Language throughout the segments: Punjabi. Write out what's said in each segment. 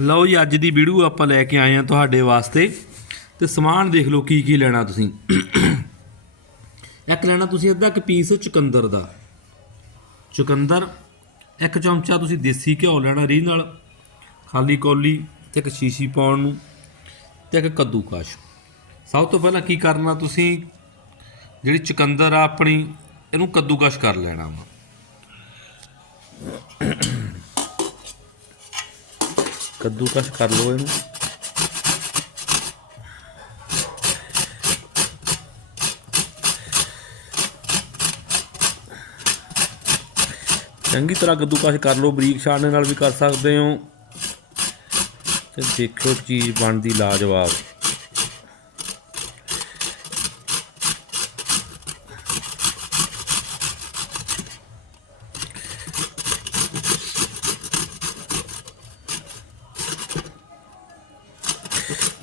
ਲਓ ਜੀ, ਅੱਜ ਦੀ ਵੀਡੀਓ ਆਪਾਂ ਲੈ ਕੇ ਆਏ ਆ ਤੁਹਾਡੇ ਵਾਸਤੇ। ਤੇ ਸਮਾਨ ਦੇਖ ਲਓ ਕੀ ਕੀ ਲੈਣਾ ਤੁਸੀਂ। ਇੱਕ ਲੈਣਾ ਤੁਸੀਂ ਅੱਧਾ ਕੁ ਪੀਸ ਚੁਕੰਦਰ ਦਾ। ਚੁਕੰਦਰ, ਇੱਕ ਚਮਚਾ ਤੁਸੀਂ ਦੇਸੀ ਘਿਓ ਲੈਣਾ ਰੀ ਨਾਲ। ਖਾਲੀ ਕੌਲੀ ਤੇ ਇੱਕ ਸ਼ੀਸ਼ੀ ਪਾਉਣ ਨੂੰ ਤੇ ਇੱਕ ਕੱਦੂਕਸ਼। ਸਭ ਤੋਂ ਪਹਿਲਾਂ ਕੀ ਕਰਨਾ ਤੁਸੀਂ? ਜਿਹੜੀ ਚੁਕੰਦਰ ਆ ਆਪਣੀ, ਇਹਨੂੰ ਕੱਦੂਕਸ਼ ਕਰ ਲੈਣਾ ਵਾ। ਕੱਦੂਕਸ਼ ਕਰ ਲਓ ਇਹਨੂੰ। ਚੰਗੀ ਤਰ੍ਹਾਂ ਕੱਦੂਕਸ਼ ਕਰ ਲਓ, ਬਰੀਕ ਛਾਣਨੇ ਨਾਲ ਵੀ ਕਰ ਸਕਦੇ ਹੋ। ਤੇ ਦੇਖਿਓ ਚੀਜ਼ ਬਣਦੀ ਲਾਜਵਾਬ।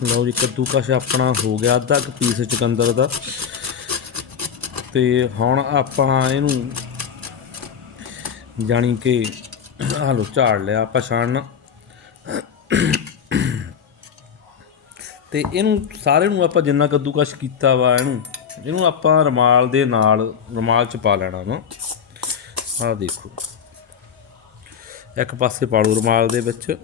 ਲਓ ਜੀ, ਕੱਦੂਕਸ਼ ਆਪਣਾ ਹੋ ਗਿਆ ਅੱਧਾ ਕੁ ਪੀਸ ਚੁਕੰਦਰ ਦਾ। ਤੇ ਹੁਣ ਆਪਾਂ ਇਹਨੂੰ ਜਾਣੀ ਕਿ ਆਹ ਲੋ ਝਾੜ ਲਿਆ ਆਪਾਂ ਛਾਣਨਾ। ਤੇ ਇਹਨੂੰ ਸਾਰੇ ਨੂੰ ਆਪਾਂ ਜਿੰਨਾ ਕੱਦੂਕਸ਼ ਕੀਤਾ ਵਾ ਇਹਨੂੰ ਇਹਨੂੰ ਆਪਾਂ ਰਮਾਲ ਦੇ ਨਾਲ, ਰਮਾਲ ਚ ਪਾ ਲੈਣਾ ਨਾ ਆਹ ਦੇਖੋ, ਇੱਕ ਪਾਸੇ ਪਾ ਲਓ ਰਮਾਲ ਦੇ ਵਿੱਚ।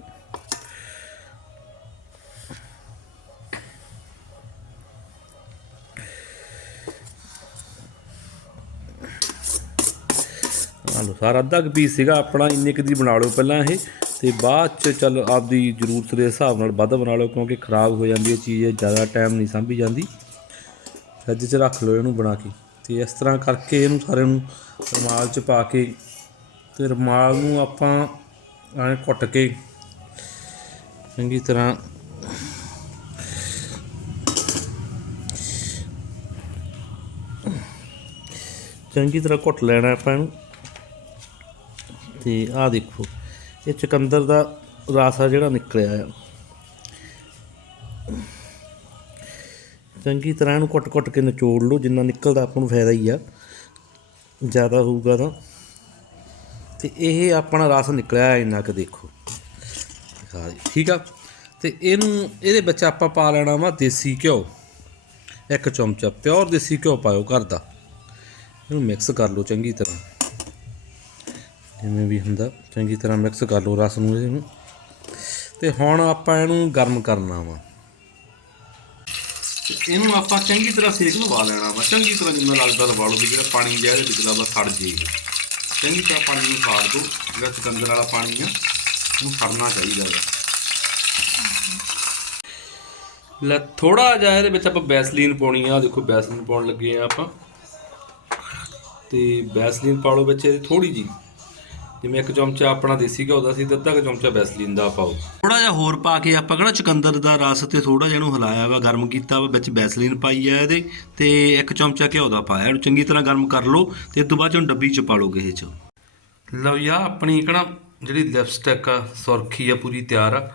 ਆਲੋ, ਸਾਰਾ ਅੱਧਾ ਕੁ ਪੀਸ ਸੀਗਾ, ਆਪਣਾ ਇੰਨੇ ਕੁ ਦੀ ਬਣਾ ਲਓ ਪਹਿਲਾਂ ਇਹ, ਤੇ ਬਾਅਦ ਚ ਚੱਲ ਆਪਦੀ ਜ਼ਰੂਰਤ ਦੇ ਹਿਸਾਬ ਨਾਲ ਵੱਧ ਬਣਾ ਲਓ, ਕਿਉਂਕਿ ਖਰਾਬ ਹੋ ਜਾਂਦੀ ਹੈ ਚੀਜ਼, ਜ਼ਿਆਦਾ ਟਾਈਮ ਨਹੀਂ ਸਾਂਭੀ ਜਾਂਦੀ। ਫਰਿੱਜ 'ਚ ਰੱਖ ਲਓ ਇਹਨੂੰ ਬਣਾ ਕੇ। ਤੇ ਇਸ ਤਰ੍ਹਾਂ ਕਰਕੇ ਇਹਨੂੰ ਸਾਰੇ ਨੂੰ ਰਮਾਲ 'ਚ ਪਾ ਕੇ, ਤੇ ਰਮਾਲ ਨੂੰ ਆਪਾਂ ਐਂ ਘੁੱਟ ਕੇ ਚੰਗੀ ਤਰ੍ਹਾਂ ਚੰਗੀ ਤਰ੍ਹਾਂ ਘੁੱਟ ਲੈਣਾ ਆਪਾਂ ਇਹਨੂੰ। ਤੇ ਆਹ ਦੇਖੋ, ਇਹ ਚੁਕੰਦਰ ਦਾ ਰਸ ਆ ਜਿਹੜਾ ਨਿਕਲਿਆ ਆ। ਚੰਗੀ ਤਰ੍ਹਾਂ ਇਹਨੂੰ ਕੁੱਟ-ਕੁੱਟ ਕੇ ਨਿਚੋੜ ਲਓ, ਜਿੰਨਾ ਨਿਕਲਦਾ ਆਪਾਂ ਨੂੰ ਫਾਇਦਾ ਹੀ ਆ, ਜ਼ਿਆਦਾ ਹੋਊਗਾ ਤਾਂ। ਤੇ ਇਹ ਆਪਣਾ ਰਸ ਨਿਕਲਿਆ ਇੰਨਾ ਕੁ ਦੇਖੋ। ਦਿਖਾ ਠੀਕ ਆ? ਤੇ ਇਹਨੂੰ, ਇਹਦੇ ਵਿੱਚ ਆਪਾਂ ਪਾ ਲੈਣਾ ਵਾ ਦੇਸੀ ਘਿਓ। ਇੱਕ ਚਮਚਾ, ਪਿਓਰ ਦੇਸੀ ਘਿਓ ਪਾਇਓ ਘਰ ਦਾ। ਇਹਨੂੰ ਮਿਕਸ ਕਰ ਲਓ ਚੰਗੀ ਤਰ੍ਹਾਂ। ਜਿਵੇਂ ਵੀ ਹੁੰਦਾ, ਚੰਗੀ ਤਰ੍ਹਾਂ ਮਿਕਸ ਕਰ ਲਓ ਰਸ ਨੂੰ ਇਹਨੂੰ। ਤੇ ਹੁਣ ਆਪਾਂ ਇਹਨੂੰ ਗਰਮ ਕਰਨਾ ਵਾ। ਇਹਨੂੰ ਆਪਾਂ ਚੰਗੀ ਤਰ੍ਹਾਂ ਸੇਕ ਲਵਾ ਲੈਣਾ ਵਾ। ਚੰਗੀ ਤਰ੍ਹਾਂ ਜਿੰਨਾ ਲੱਗਦਾ ਲਵਾ ਲਓ ਵੀ ਜਿਹੜਾ ਪਾਣੀ ਜਿਹਾ ਇਹਦੇ ਵਿੱਚ ਦਾ ਬਸ ਸੜ ਜੇ। ਚੰਗੀ ਤਰ੍ਹਾਂ ਪਾਣੀ ਨੂੰ ਸਾੜ ਦਿਓ ਜਿਹੜਾ ਚਕੰਦਰ ਵਾਲਾ ਪਾਣੀ ਆ, ਉਹਨੂੰ ਸੜਨਾ ਚਾਹੀਦਾ ਹੈ ਲੈ ਥੋੜਾ ਜਿਹਾ ਇਹਦੇ ਵਿੱਚ ਆਪਾਂ ਬੈਸਲੀਨ ਪਾਉਣੀ ਆ। ਦੇਖੋ ਬੈਸਲੀਨ ਪਾਉਣ ਲੱਗੇ ਆ ਆਪਾਂ। ਤੇ ਬੈਸਲੀਨ ਪਾ ਲਓ ਵਿੱਚ ਇਹਦੀ ਥੋੜੀ ਜੀ ਜਿਵੇਂ ਇੱਕ ਚਮਚਾ ਆਪਣਾ ਦੇਸੀ ਘਿਓ ਦਾ ਸੀ ਤੇ ਅੱਧਾ ਕੁ ਚਮਚਾ ਬੈਸਲੀਨ ਦਾ ਪਾਓ ਥੋੜਾ ਜਿਹਾ ਹੋਰ ਪਾ ਕੇ ਆਪਾਂ ਕਿਹੜਾ ਚੁਕੰਦਰ ਦਾ ਰਸ ਤੇ ਥੋੜਾ ਜਿਹਾ ਇਹਨੂੰ ਹਿਲਾਇਆ ਵਾ ਗਰਮ ਕੀਤਾ ਵਾ ਵਿੱਚ ਬੈਸਲੀਨ ਪਾਈ ਆ ਇਹਦੇ ਤੇ ਇੱਕ ਚਮਚਾ ਘਿਓ ਦਾ ਪਾਇਆ। ਇਹਨੂੰ ਚੰਗੀ ਤਰ੍ਹਾਂ ਗਰਮ ਕਰ ਲਓ ਤੇ ਇਸ ਤੋਂ ਬਾਅਦ ਚੋਂ ਡੱਬੀ ਚ ਪਾ ਲਓ ਕਿਸੇ ਚ। ਲਓ ਯਾ ਆਪਣੀ ਕਿਹੜਾ ਜਿਹੜੀ ਲਿਪਸਟਿਕ ਆ ਸੁਰਖੀ ਆ ਪੂਰੀ ਤਿਆਰ ਆ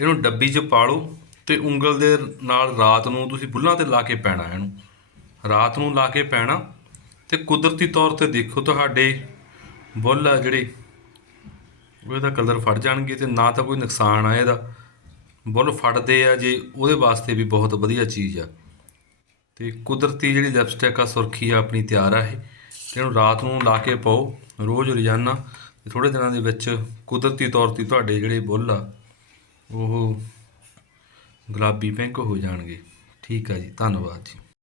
ਇਹਨੂੰ ਡੱਬੀ 'ਚ ਪਾ ਲਓ ਤੇ ਉਂਗਲ ਦੇ ਨਾਲ ਰਾਤ ਨੂੰ ਤੁਸੀਂ ਬੁੱਲਾਂ ਤੇ ਲਾ ਕੇ ਪੈਣਾ ਇਹਨੂੰ। ਰਾਤ ਨੂੰ ਲਾ ਕੇ ਪੈਣਾ ਤੇ ਕੁਦਰਤੀ ਤੌਰ ਤੇ ਦੇਖੋ ਤੁਹਾਡੇ ਬੁੱਲ ਆ ਜਿਹੜੇ ਉਹਦਾ ਕਲਰ ਫਟ ਜਾਣਗੇ ਤੇ ਨਾ ਤਾਂ ਕੋਈ ਨੁਕਸਾਨ ਆ ਇਹਦਾ। ਬੁੱਲ ਫਟਦੇ ਆ ਜੇ, ਉਹਦੇ ਵਾਸਤੇ ਵੀ ਬਹੁਤ ਵਧੀਆ ਚੀਜ਼ ਆ। ਤੇ ਕੁਦਰਤੀ ਜਿਹੜੀ ਲਿਪਸਟਿਕ ਆ, ਸੁਰਖੀ ਆ, ਆਪਣੀ ਤਿਆਰ ਆ ਇਹ। ਇਹਨੂੰ ਰਾਤ ਨੂੰ ਲਾ ਕੇ ਪਾਓ, ਰੋਜ਼ ਰੋਜ਼ਾਨਾ। ਤੇ ਥੋੜੇ ਦਿਨਾਂ ਦੇ ਵਿੱਚ ਕੁਦਰਤੀ ਤੌਰ ਤੇ ਤੁਹਾਡੇ ਜਿਹੜੇ ਬੁੱਲ ਆ, ਉਹ ਗੁਲਾਬੀ ਪਿੰਕ ਹੋ ਜਾਣਗੇ। ਠੀਕ ਆ ਜੀ, ਧੰਨਵਾਦ ਜੀ।